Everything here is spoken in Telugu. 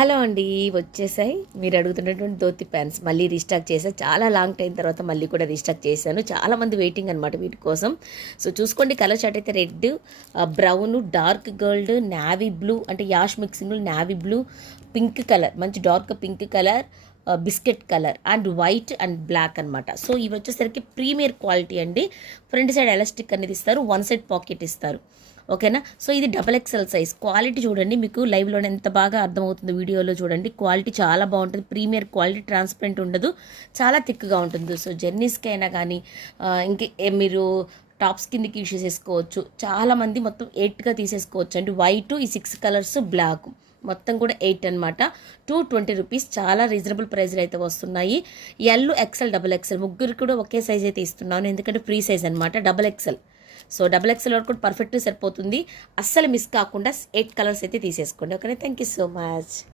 హలో అండి, వచ్చేసాయి మీరు అడుగుతున్నటువంటి ధోతి ప్యాంట్స్ మళ్ళీ రీస్టాక్ చేసా. చాలా లాంగ్ టైం తర్వాత మళ్ళీ కూడా రీస్టాక్ చేశాను. చాలామంది వెయిటింగ్ అనమాట వీటి కోసం. సో చూసుకోండి, కలర్ చార్ట్ అయితే red, brown, dark gold, navy blue అంటే ash mixing, navy blue, pink colour, మంచి dark pink colour, biscuit colour and white and black అనమాట. సో ఇవి వచ్చేసరికి ప్రీమియర్ క్వాలిటీ అండి. ఫ్రంట్ సైడ్ ఎలాస్టిక్ అనేది ఇస్తారు, వన్ సైడ్ పాకెట్ ఇస్తారు. ఓకేనా. సో ఇది డబల్ ఎక్సెల్ సైజ్. క్వాలిటీ చూడండి, మీకు లైవ్లోనే ఎంత బాగా అర్థమవుతుందో వీడియోలో చూడండి. క్వాలిటీ చాలా బాగుంటుంది, ప్రీమియర్ క్వాలిటీ, ట్రాన్స్పరెంట్ ఉండదు, చాలా థిక్గా ఉంటుంది. సో జర్నీస్కి అయినా కానీ మీరు టాప్స్ కిందకి యూస్ చేసుకోవచ్చు. చాలామంది మొత్తం 8గా తీసేసుకోవచ్చు అండి. వైట్, ఈ 6 కలర్స్, బ్లాక్, మొత్తం కూడా 8 అనమాట. 220 రూపీస్. చాలా రీజనబుల్ ప్రైస్లో అయితే వస్తున్నాయి. ఎల్, ఎక్సెల్, డబల్ ఎక్సెల్ ముగ్గురు కూడా ఒకే సైజ్ అయితే ఇస్తున్నాను, ఎందుకంటే ఫ్రీ సైజ్ అనమాట double XL. So double XL వరకు కూడా పర్ఫెక్ట్గా సరిపోతుంది. అస్సలు మిస్ కాకుండా 8 కలర్స్ అయితే తీసేసుకోండి. Okay, thank you so much.